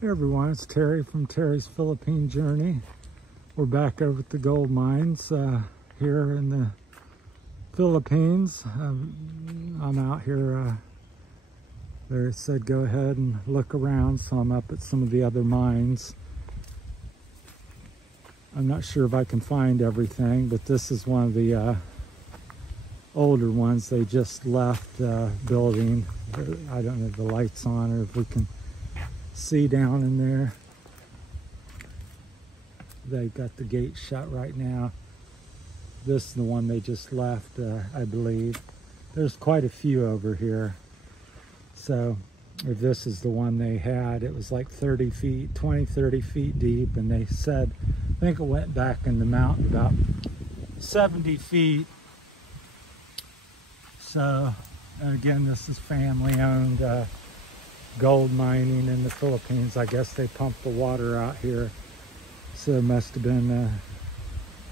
Hey everyone, it's Terry from Terry's Philippine Journey. We're back over at the gold mines here in the Philippines. I'm out here, they said go ahead and look around, so I'm up at some of the other mines. I'm not sure if I can find everything, but this is one of the older ones. They just left building. I don't know if the light's on or if we can see down in there. They got the gate shut right now. This is the one they just left, I believe. There's quite a few over here. So if this is the one they had, it was like 30 feet, 20, 30 feet deep. And they said, I think it went back in the mountain about 70 feet. So, and again, this is family owned gold mining in the Philippines. I guess they pump the water out here, so there must have been a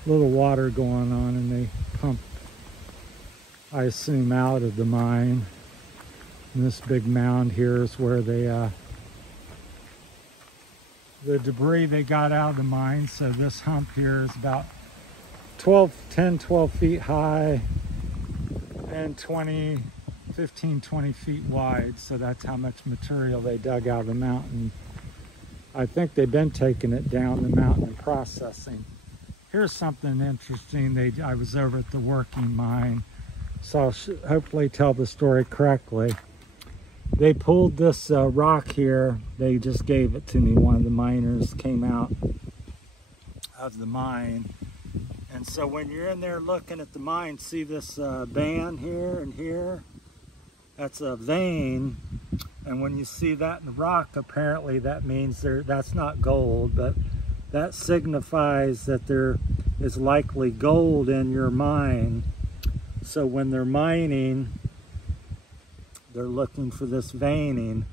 little water going on, and they pump, I assume, out of the mine. And this big mound here is where they the debris they got out of the mine. So this hump here is about 10, 12 feet high and 15, 20 feet wide. So that's how much material they dug out of the mountain. I think they've been taking it down the mountain and processing. Here's something interesting. I was over at the working mine, so I'll hopefully tell the story correctly. They pulled this rock here. They just gave it to me. One of the miners came out of the mine. And so when you're in there looking at the mine, see this band here and here? That's a vein, and when you see that in the rock, apparently that means that's not gold, but that signifies that there is likely gold in your mine. So when they're mining, they're looking for this veining.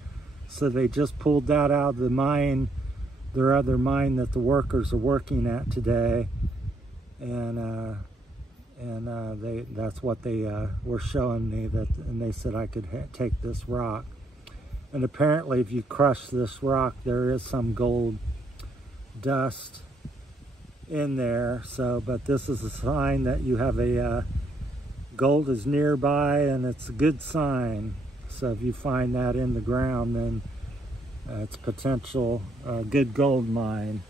So they just pulled that out of the mine, their other mine that the workers are working at today, and that's what they were showing me, and they said I could take this rock. And apparently if you crush this rock, there is some gold dust in there. So, but this is a sign that you have gold is nearby, and it's a good sign. So if you find that in the ground, then it's potential good gold mine.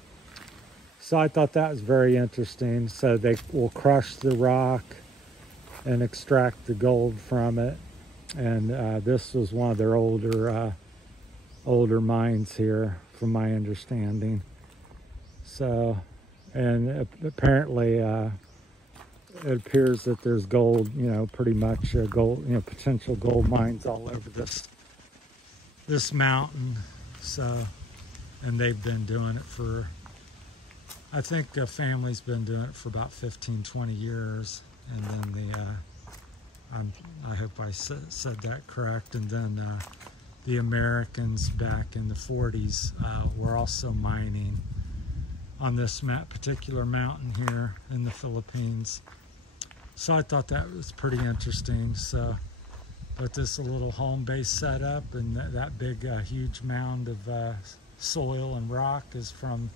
So I thought that was very interesting. So they will crush the rock and extract the gold from it. And this was one of their older mines here, from my understanding. So, and apparently it appears that there's gold, pretty much gold, potential gold mines all over this mountain. So, and they've been doing it for, I think a family's been doing it for about 15, 20 years. And then I hope I said that correct. And then the Americans back in the 40s were also mining on this particular mountain here in the Philippines. So I thought that was pretty interesting. So, but this little home base setup, and that big, huge mound of soil and rock is from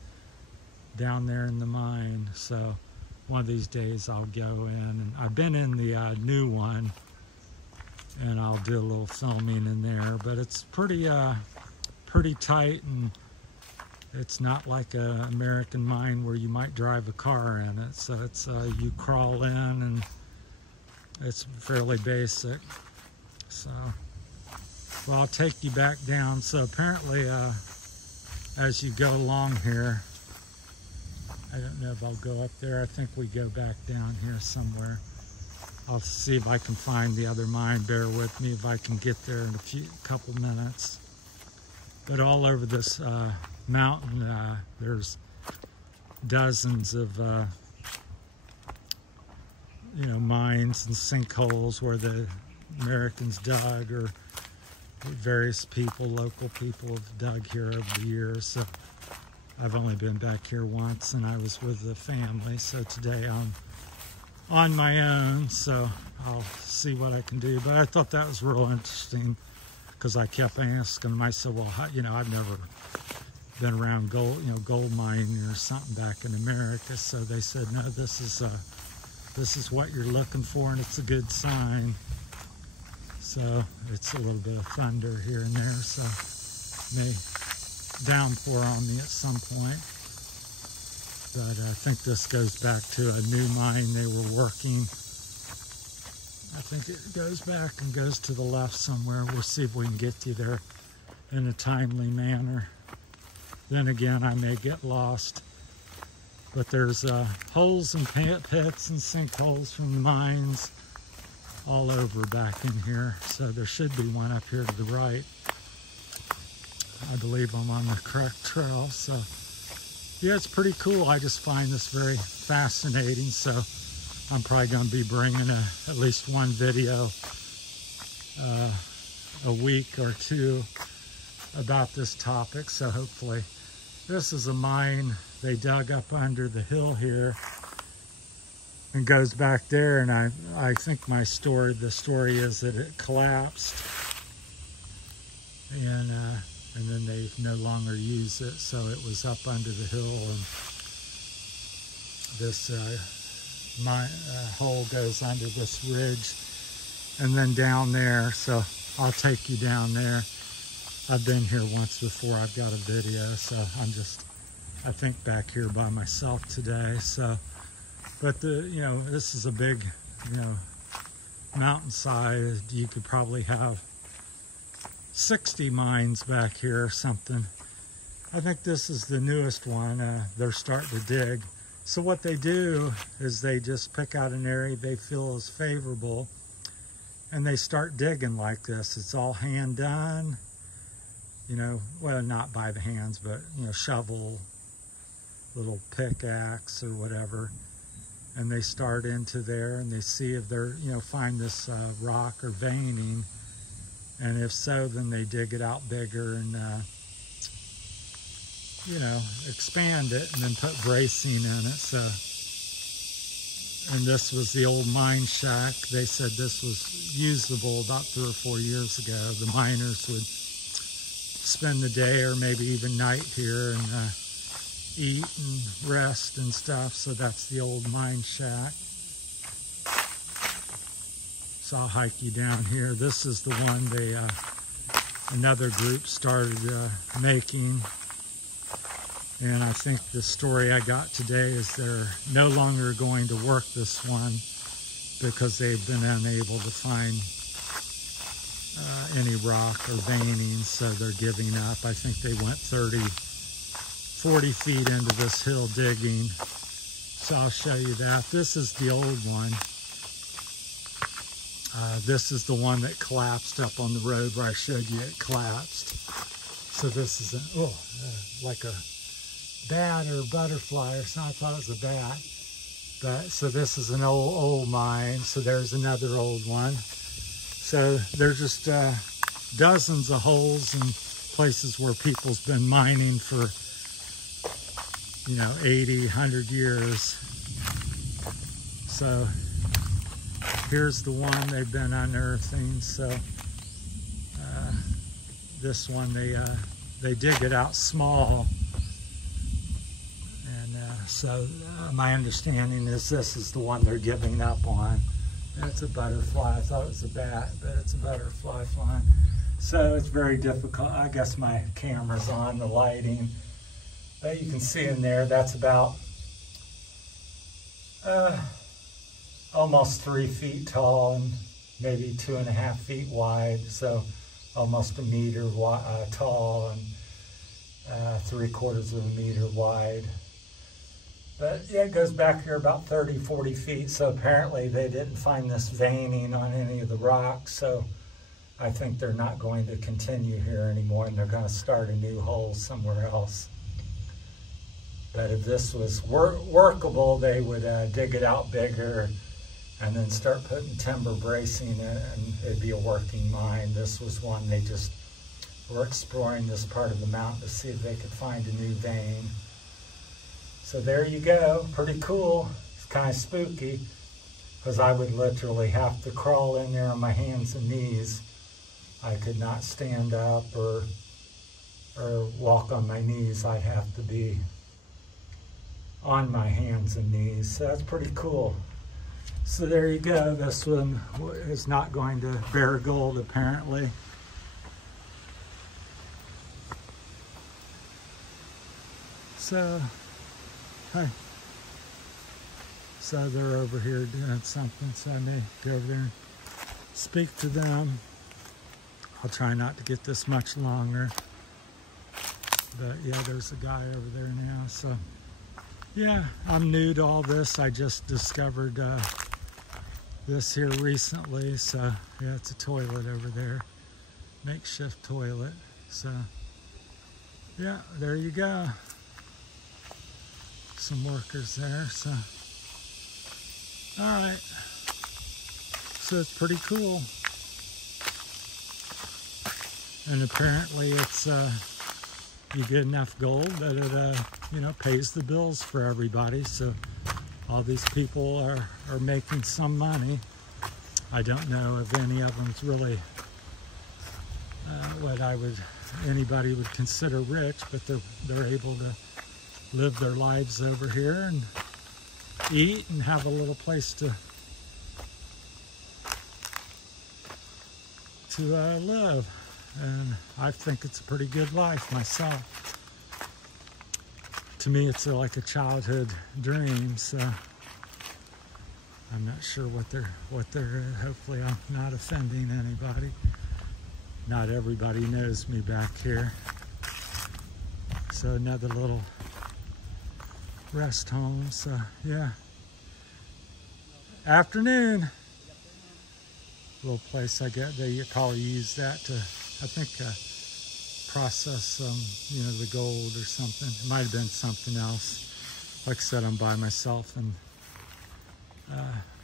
down there in the mine. So one of these days I'll go in, and I've been in the new one, and I'll do a little filming in there. But it's pretty tight, and it's not like an American mine where you might drive a car in it. So it's you crawl in, and it's fairly basic. So, well, I'll take you back down. So apparently, as you go along here, I don't know if I'll go up there. I think we go back down here somewhere. I'll see if I can find the other mine. Bear with me if I can get there in a couple minutes. But all over this mountain, there's dozens of mines and sinkholes where the Americans dug, or various people, local people, have dug here over the years. So I've only been back here once, and I was with the family. So today I'm on my own, so I'll see what I can do. But I thought that was real interesting, because I kept asking myself, well, I've never been around gold, gold mining or something back in America. So they said, no, this is what you're looking for, and it's a good sign. So it's a little bit of thunder here and there, so may downpour on me at some point. But I think this goes back to a new mine they were working. I think it goes back and goes to the left somewhere. We'll see if we can get you there in a timely manner. Then again, I may get lost. But there's holes and pits and sinkholes from the mines all over back in here. So there should be one up here to the right. I believe I'm on the correct trail. So yeah, it's pretty cool. I just find this very fascinating. So I'm probably going to be bringing at least one video a week or two about this topic. So hopefully, this is a mine they dug up under the hill here and goes back there. And I think the story is that it collapsed and then they no longer use it. So it was up under the hill, and this hole goes under this ridge and then down there. So I'll take you down there. I've been here once before. I've got a video, so I think back here by myself today. So, but this is a big, mountainside. You could probably have 60 mines back here or something. I think this is the newest one. They're starting to dig. So what they do is they just pick out an area they feel is favorable, and they start digging like this. It's all hand done. Well, not by the hands, but, shovel, little pickaxe or whatever. And they start into there and they see if they're, find this rock or veining. And if so, then they dig it out bigger and, expand it and then put bracing in it. So, and this was the old mine shack. They said this was usable about 3 or 4 years ago. The miners would spend the day or maybe even night here and eat and rest and stuff. So that's the old mine shack. So I'll hike you down here. This is the one another group started making. And I think the story I got today is they're no longer going to work this one because they've been unable to find any rock or veining, so they're giving up. I think they went 30, 40 feet into this hill digging. So I'll show you that. This is the old one. This is the one that collapsed up on the road where I showed you it collapsed. So this is like a bat or butterfly or something. I thought it was a bat. But so this is an old mine. So there's another old one. So there's just dozens of holes and places where people's been mining for 80, 100 years. So here's the one they've been unearthing. So this one they dig it out small. So my understanding is this is the one they're giving up on. It's a butterfly. I thought it was a bat, but it's a butterfly flying. So it's very difficult. I guess my camera's on, the lighting. But you can see in there, that's about almost 3 feet tall and maybe 2.5 feet wide. So almost a meter tall and 3/4 of a meter wide. But yeah, it goes back here about 30, 40 feet. So apparently they didn't find this veining on any of the rocks. So I think they're not going to continue here anymore, and they're going to start a new hole somewhere else. But if this was workable, they would dig it out bigger and then start putting timber bracing in it, and it'd be a working mine. This was one they just were exploring this part of the mountain to see if they could find a new vein. So there you go, pretty cool. It's kind of spooky because I would literally have to crawl in there on my hands and knees. I could not stand up or or walk on my knees. I'd have to be on my hands and knees. So that's pretty cool. So there you go. This one is not going to bear gold, apparently. So, hi. So they're over here doing something, so I may go over there and speak to them. I'll try not to get this much longer. But yeah, there's a guy over there now. So yeah, I'm new to all this. I just discovered this here recently. So yeah, it's a toilet over there. Makeshift toilet. So yeah, there you go. Some workers there. So all right. So it's pretty cool. And apparently it's you get enough gold that it you know, pays the bills for everybody. So all these people are making some money. I don't know if any of them's really what anybody would consider rich, but they're able to live their lives over here and eat and have a little place to live. And I think it's a pretty good life myself. To me, it's like a childhood dream. So I'm not sure what they're. Hopefully, I'm not offending anybody. Not everybody knows me back here. So another little rest home. So yeah. Afternoon. Little place I get. They probably use that to, I think, process you know, the gold or something. It might have been something else. Like I said, I'm by myself, and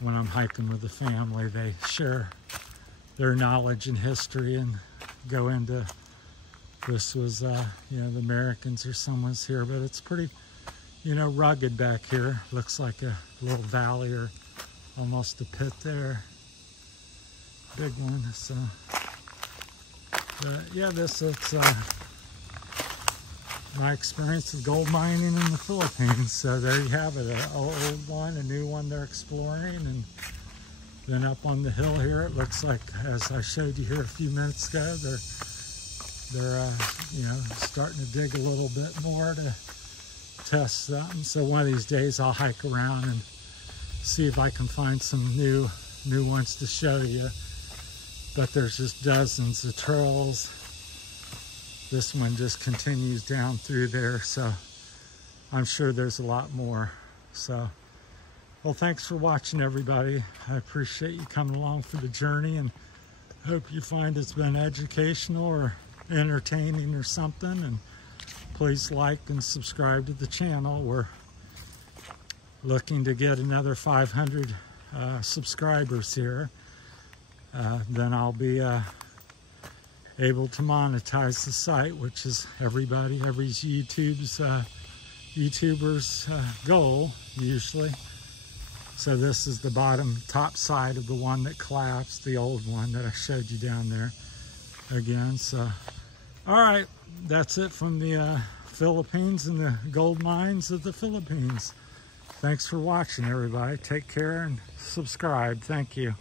when I'm hiking with the family, they share their knowledge and history and go into, this was you know, the Americans or someone's here, but it's pretty, you know, rugged back here. Looks like a little valley or almost a pit there. Big one. So but yeah, it's my experience of gold mining in the Philippines. So there you have it, an old one, a new one they're exploring. And then up on the hill here, it looks like, as I showed you here a few minutes ago, they're you know, starting to dig a little bit more to test something. So one of these days I'll hike around and see if I can find some new ones to show you. But there's just dozens of trails. This one just continues down through there, so I'm sure there's a lot more. So, well, thanks for watching, everybody. I appreciate you coming along for the journey, and hope you find it's been educational or entertaining or something. And please like and subscribe to the channel. We're looking to get another 500 subscribers here. Then I'll be able to monetize the site, which is every YouTuber's goal usually. So this is the top side of the one that collapsed, the old one that I showed you down there again. So all right, that's it from the Philippines and the gold mines of the Philippines. Thanks for watching, everybody. Take care and subscribe. Thank you.